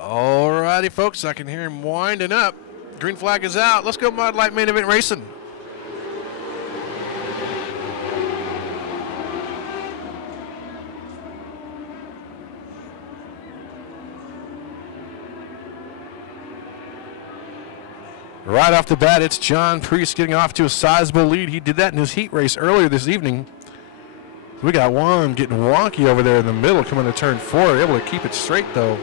All righty, folks. I can hear him winding up. Green flag is out. Let's go Modlite main event racing. Right off the bat, it's John Priest getting off to a sizable lead. He did that in his heat race earlier this evening. We got one getting wonky over there in the middle coming to turn 4. Able to keep it straight, though.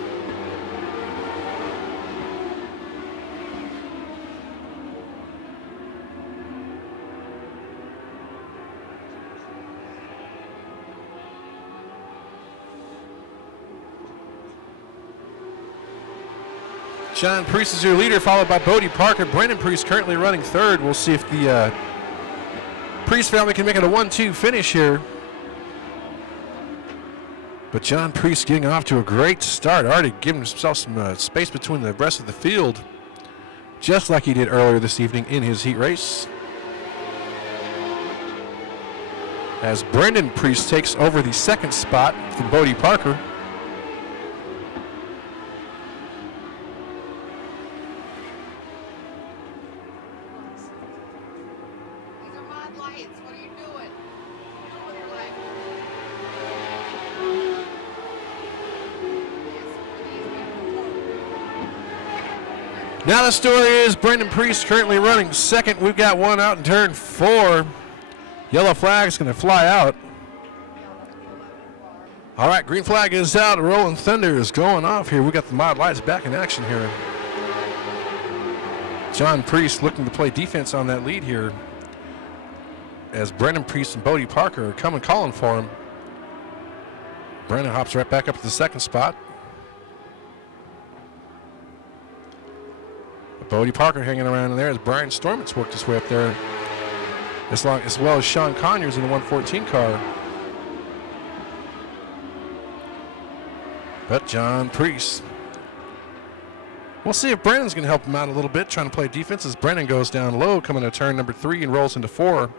John Priest is your leader, followed by Bodie Parker. Brendan Priest currently running third. We'll see if the Priest family can make it a 1-2 finish here. But John Priest getting off to a great start, already giving himself some space between the rest of the field, just like he did earlier this evening in his heat race. As Brendan Priest takes over the second spot from Bodie Parker. Now the story is Brendan Priest currently running second. We've got one out in turn 4. Yellow flag is going to fly out. All right, green flag is out. Rolling Thunder is going off here. We got the Modlites back in action here. John Priest looking to play defense on that lead here, as Brendan Priest and Bodie Parker are coming calling for him. Brendan hops right back up to the second spot. Bodie Parker hanging around in there as Brian Stormitz worked his way up there, as well as Sean Conyers in the 114 car. But John Priest, we'll see if Brennan's going to help him out a little bit, trying to play defense as Brennan goes down low, coming to turn number 3 and rolls into 4.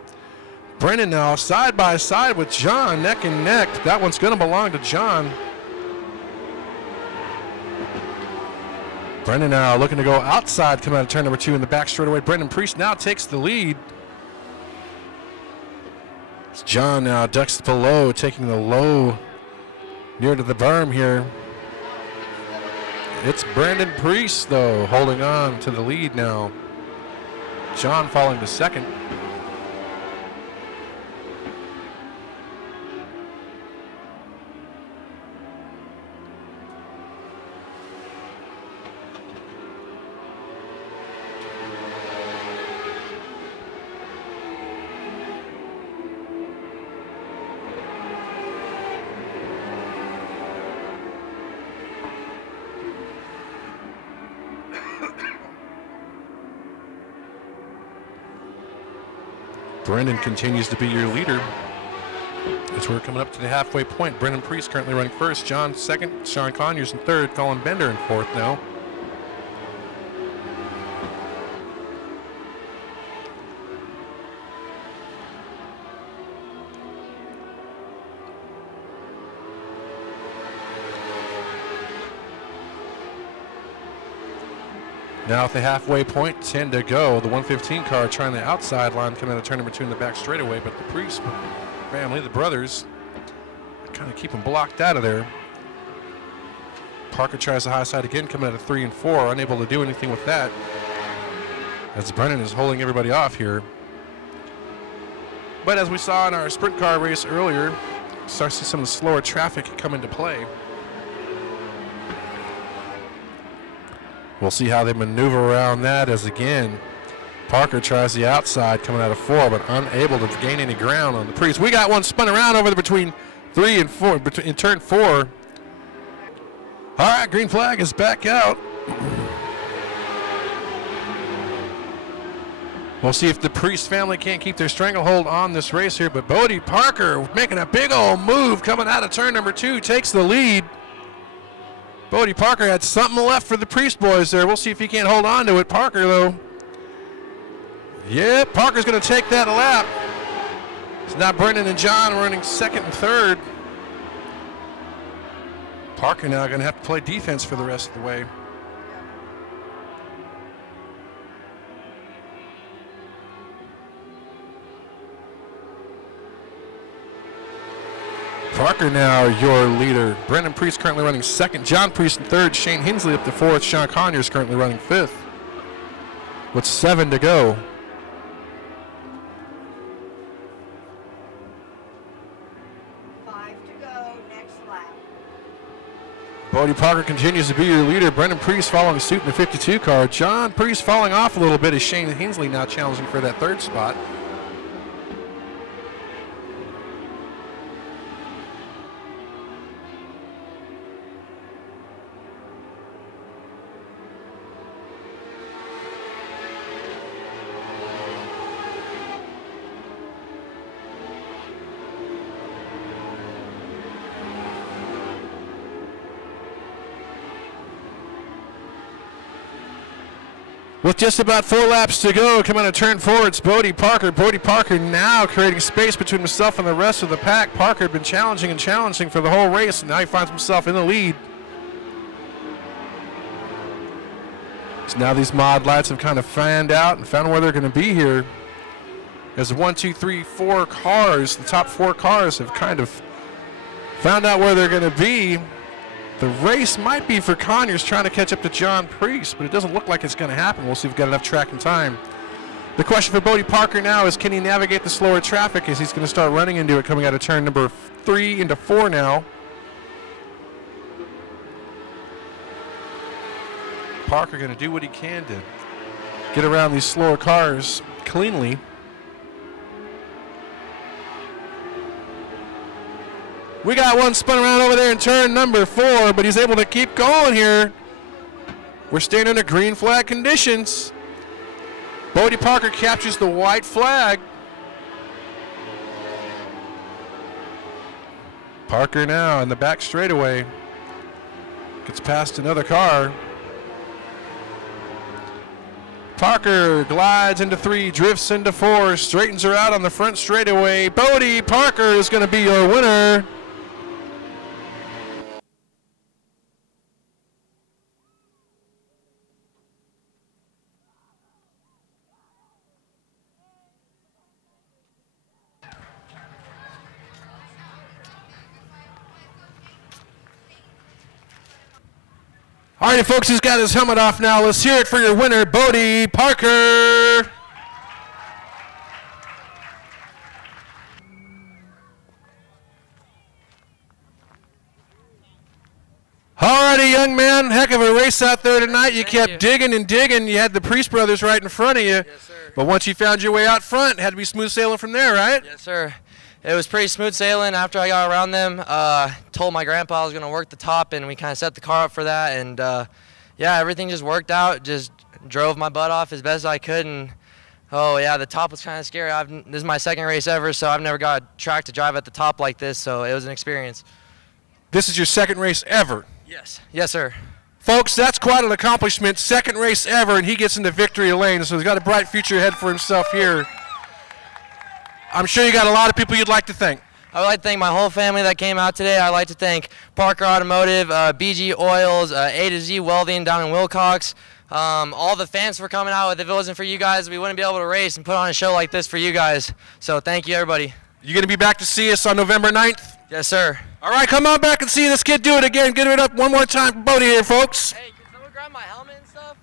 Brennan now side by side with John, neck and neck. That one's going to belong to John. Brendan now looking to go outside, coming out of turn number 2 in the back straightaway. Brendan Priest now takes the lead. As John now ducks below, taking the low near to the berm here. It's Brendan Priest, though, holding on to the lead now. John falling to second. Brendan continues to be your leader as we're coming up to the halfway point. Brendan Priest currently running first, John second, Sean Conyers in third, Colin Bender in fourth now. Now at the halfway point, 10 to go. The 115 car trying the outside line, coming out of turn number 2 in the back straightaway, but the Priest family, the brothers, kind of keep them blocked out of there. Parker tries the high side again, coming out of 3 and 4, unable to do anything with that, as Brennan is holding everybody off here. But as we saw in our sprint car race earlier, start to see some of the slower traffic come into play. We'll see how they maneuver around that, as again, Parker tries the outside coming out of 4, but unable to gain any ground on the Priest. We got one spun around over there between 3 and 4, in turn 4. All right, green flag is back out. We'll see if the Priest family can't keep their stranglehold on this race here, but Bodie Parker making a big old move coming out of turn number 2, takes the lead. Bodie Parker had something left for the Priest boys there. We'll see if he can't hold on to it. Parker, though. Yeah, Parker's going to take that lap. It's now Brendan and John running second and third. Parker now going to have to play defense for the rest of the way. Parker now your leader. Brendan Priest currently running second. John Priest in third. Shane Hensley up to fourth. Sean Conyers currently running fifth with 7 to go. Bodie Parker continues to be your leader. Brendan Priest following suit in the 52 car. John Priest falling off a little bit as Shane Hensley now challenging for that third spot. With just about 4 laps to go, coming to turn 4, it's Bodie Parker. Bodie Parker now creating space between himself and the rest of the pack. Parker had been challenging and challenging for the whole race, and now he finds himself in the lead. So now these mod lights have kind of fanned out and found where they're going to be here. As the 1, 2, 3, 4 cars, the top 4 cars have kind of found out where they're going to be. The race might be for Conyers trying to catch up to John Priest, but it doesn't look like it's going to happen. We'll see if we've got enough track and time. The question for Bodie Parker now is, can he navigate the slower traffic as he's going to start running into it coming out of turn number 3 into 4 now. Parker going to do what he can to get around these slower cars cleanly. We got one spun around over there in turn number 4, but he's able to keep going here. We're staying under green flag conditions. Bodie Parker captures the white flag. Parker now in the back straightaway. Gets past another car. Parker glides into 3, drifts into 4, straightens her out on the front straightaway. Bodie Parker is going to be your winner. All right, folks, he's got his helmet off now. Let's hear it for your winner, Bodie Parker. All righty, young man. Heck of a race out there tonight. You kept digging and digging. You had the Priest brothers right in front of you. Yes, sir. But once you found your way out front, it had to be smooth sailing from there, right? Yes, sir. It was pretty smooth sailing after I got around them. Told my grandpa I was going to work the top, and we kind of set the car up for that. And, yeah, everything just worked out. Just drove my butt off as best I could. And, oh, yeah, the top was kind of scary. This is my second race ever, so I've never got a track to drive at the top like this, so it was an experience. This is your second race ever? Yes. Yes, sir. Folks, that's quite an accomplishment. Second race ever, and he gets into victory lane, so he's got a bright future ahead for himself here. I'm sure you got a lot of people you'd like to thank. I would like to thank my whole family that came out today. I'd like to thank Parker Automotive, BG Oils, A to Z Welding down in Wilcox, all the fans for coming out. If it wasn't for you guys, we wouldn't be able to race and put on a show like this for you guys. So thank you, everybody. You going to be back to see us on November 9th? Yes, sir. All right, come on back and see this kid do it again. Get it up one more time for Bodie here, folks. Hey, can someone grab my helmet and stuff?